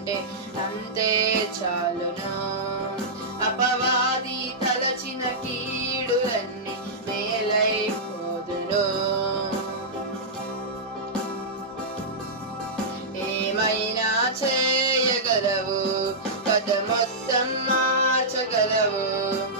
ఉంటే అంతే చాలును. అపవాది తలచిన కీడులన్నీ మేలైపోదును. ఏమైనా చేయగలవు? కథ మొత్తం మార్చగలవు.